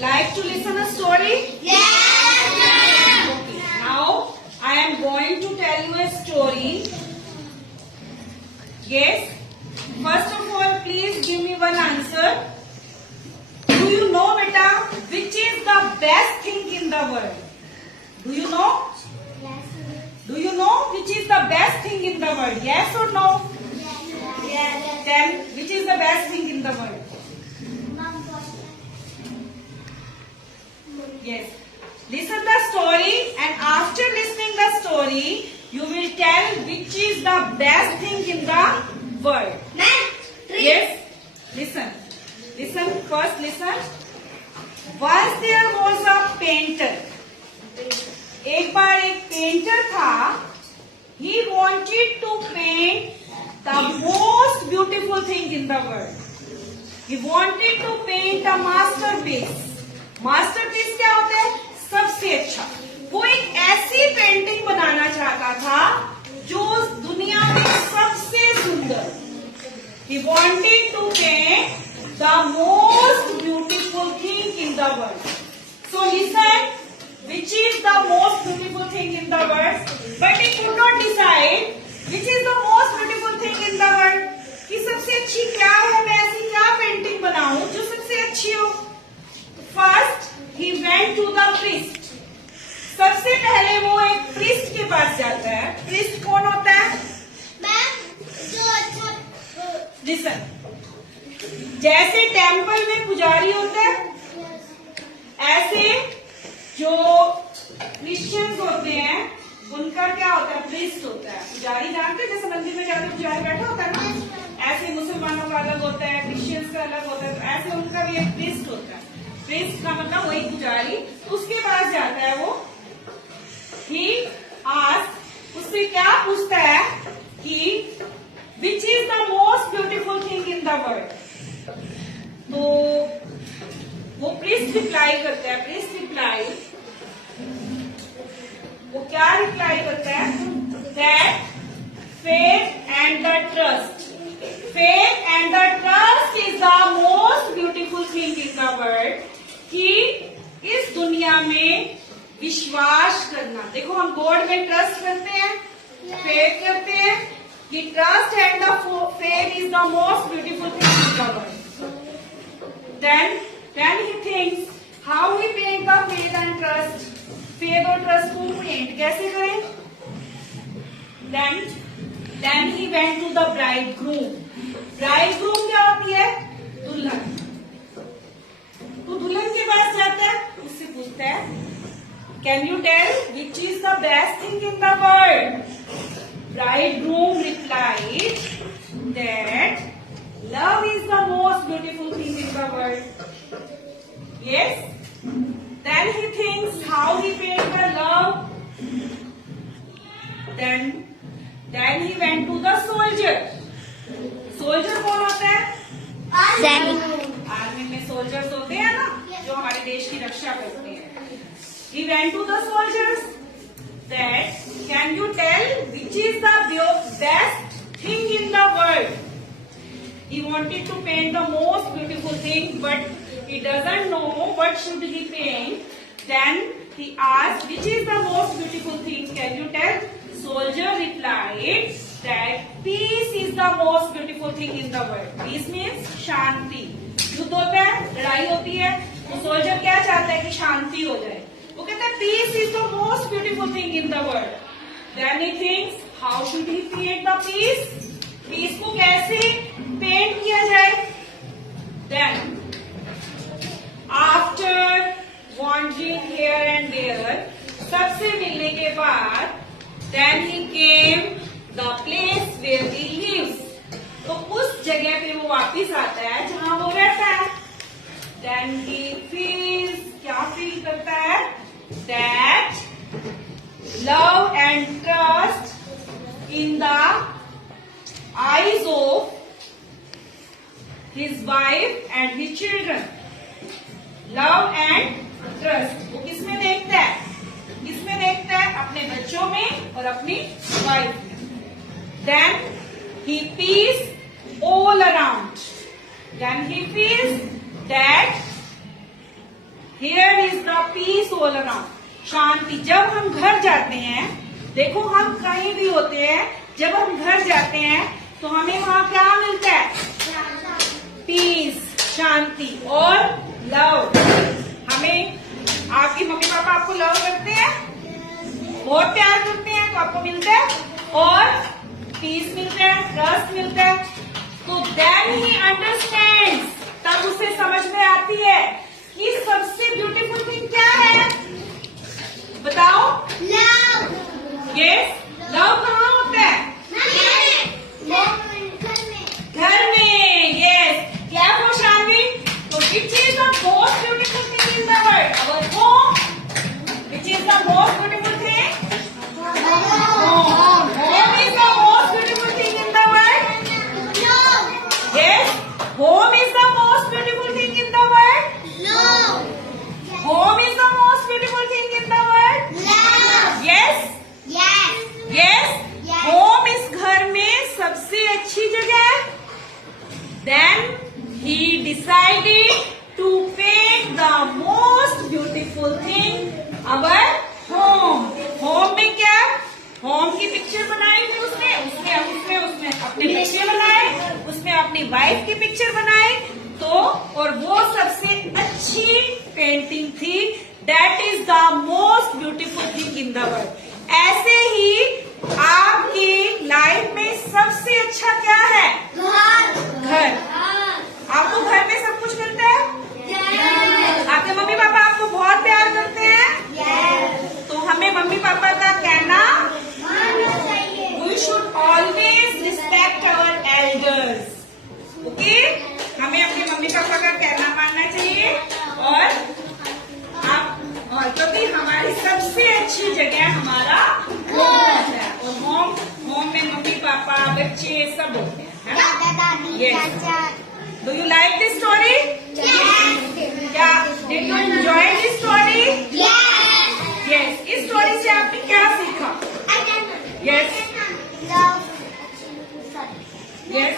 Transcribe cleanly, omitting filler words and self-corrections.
like to listen a story? Yes, ma'am. Okay. Now I am going to tell you a story. Yes. First of all, please give me one answer. Do you know, beta, which is the best thing in the world? Do you know? Yes. Do you know which is the best thing in the world? Yes or no? Yes. Then, which is the best thing in the world? Yes. Listen the story, and after listening the story, you will tell which is the best thing in the world. Ma'am. Yes. Listen. Listen. First listen. Once there was a painter. एक बार एक painter था. He wanted to paint the most beautiful thing in the world. He wanted to paint a masterpiece. Masterpiece क्या होता है? सबसे अच्छा. वो एक ऐसी पेंटिंग बनाना चाहता था जो दुनिया में सबसे सुंदर. He wanted to paint the most beautiful thing in the world. So listen, which is the most beautiful thing in the world? But he could not decide which is the most beautiful thing in the world. कि सबसे अच्छी क्या है, मैं ऐसी क्या painting बनाऊं जो सबसे अच्छी हो. First, he went to the priest. सबसे पहले वो एक priest के पास जाता है. Priest कौन होता है? मैम, जो अच्छा. Listen. जैसे टेम्पल में पुजारी होता है, ऐसे जो क्रिश्चियंस होते हैं उनका क्या होता है? प्रीस्ट होता है. पुजारी जानते हैं, जैसे मंदिर में जाकर पुजारी बैठा होता है ना, ऐसे मुसलमानों का अलग होता है, क्रिश्चियंस का अलग होता है, तो ऐसे उनका भी एक प्रीस्ट होता है. प्रीस्ट का मतलब वही पुजारी. उसके पास जाता है वो. ही आस्क, उससे क्या पूछता है कि which is the most beautiful thing in the world. तो वो प्रीस्ट रिप्लाई करता है. प्रीस्ट रिप्लाई, वो क्या रिप्लाई करता है? That faith and the trust. Faith and the trust is the most beautiful thing in the world. कि इस दुनिया में विश्वास करना. देखो, हम गॉड में ट्रस्ट करते हैं, फेथ करते हैं. कि trust and the faith is the most beautiful thing in the world. Then he thinks how he paint the faith and trust. Faith और ट्रस्ट को पेंट कैसे करें? Then he went to the bridegroom. Bridegroom क्या होती है? दुल्हन. तो दुल्हन के पास जाता है, उससे पूछता है Can you tell which is the best thing in the world? Bridegroom replied that love is the most beautiful thing in the world. Yes. Then he thinks how he paint the love. Then he went to the soldier. Soldier कौन होता है? सैनिक. Army में soldiers होते हैं ना, जो हमारे देश की रक्षा करते हैं. He went to the soldiers. That can you tell which is the best thing in the world? He wanted to paint the most beautiful thing, but he doesn't know what should he paint. Then he asked, which is the most beautiful thing? Can you tell? Soldier replied that peace is the most beautiful thing in the world. Peace means शांति. युद्ध होता है, लड़ाई होती है, तो soldier क्या चाहता है कि शांति हो जाए. वो कहता है peace is the most beautiful thing in the world. Then he thinks how should he create the peace? Peace को कैसे पेंट किया जाए? Then after wandering here and there, सबसे मिलने के बाद, then he came the place where he lives. तो उस जगह पे वो वापिस आता है जहां वो रहता है. Then he feels, क्या फील करता है? That love and trust in the eyes of his wife and his children. Love and trust. वो किसमें देखता है? किसमें देखता है? अपने बच्चों में और अपनी वाइफ में. Then he peace all around. Then he feels that peace all around, शांति। जब हम घर जाते हैं, देखो हम कहीं भी होते हैं, जब हम घर जाते हैं तो हमें वहां क्या मिलता है? पीस, शांति और लव। हमें आपकी मम्मी पापा आपको लव करते हैं, बहुत प्यार करते हैं, तो आपको मिलता है और पीस मिलता है, ट्रस्ट मिलता है। तो देन ही अंडरस्टैंड्स, तब उसे समझ में आती है कि सबसे ब्यूटीफुल थिंग क्या है। बताओ। लव। यस, लव कहाँ होता है? घर में। यस, क्या वो शानवी? तो which is the most beautiful thing in the world? Our home. Which is the most beautiful thing? Home. Home is the most beautiful thing in the world. Yes, home is the most beautiful thing in the world. Home is the most beautiful thing in the world. Yes, yes. Home is घर में सबसे अच्छी जगह। Then he decided to paint the most beautiful thing, our home. Home में क्या? Home की picture बनाई थी उसने अपने बच्चे बनाए, उसने अपनी वाइफ की पिक्चर बनाई। तो और वो सबसे अच्छी पेंटिंग थी। That is the most beautiful thing in the world. ऐसे ही आपकी लाइफ में सबसे अच्छा क्या है? घर। आपको घर में सब कुछ मिलता है? आपके मम्मी पापा आपको बहुत प्यार करते हैं? तो हमें मम्मी पापा का कहना, we should always respect our elders. Okay, हमें अपने मम्मी पापा का कहना मानना चाहिए। और क्योंकि हमारी सबसे अच्छी जगह हमारा होम है, और होम में मम्मी पापा बच्चे सब होते हैं, है ना? Yes. Do you like this story? क्या? Did you enjoy this story? Yes. इस स्टोरी से आपने क्या सीखा? Yes. Love. Yes.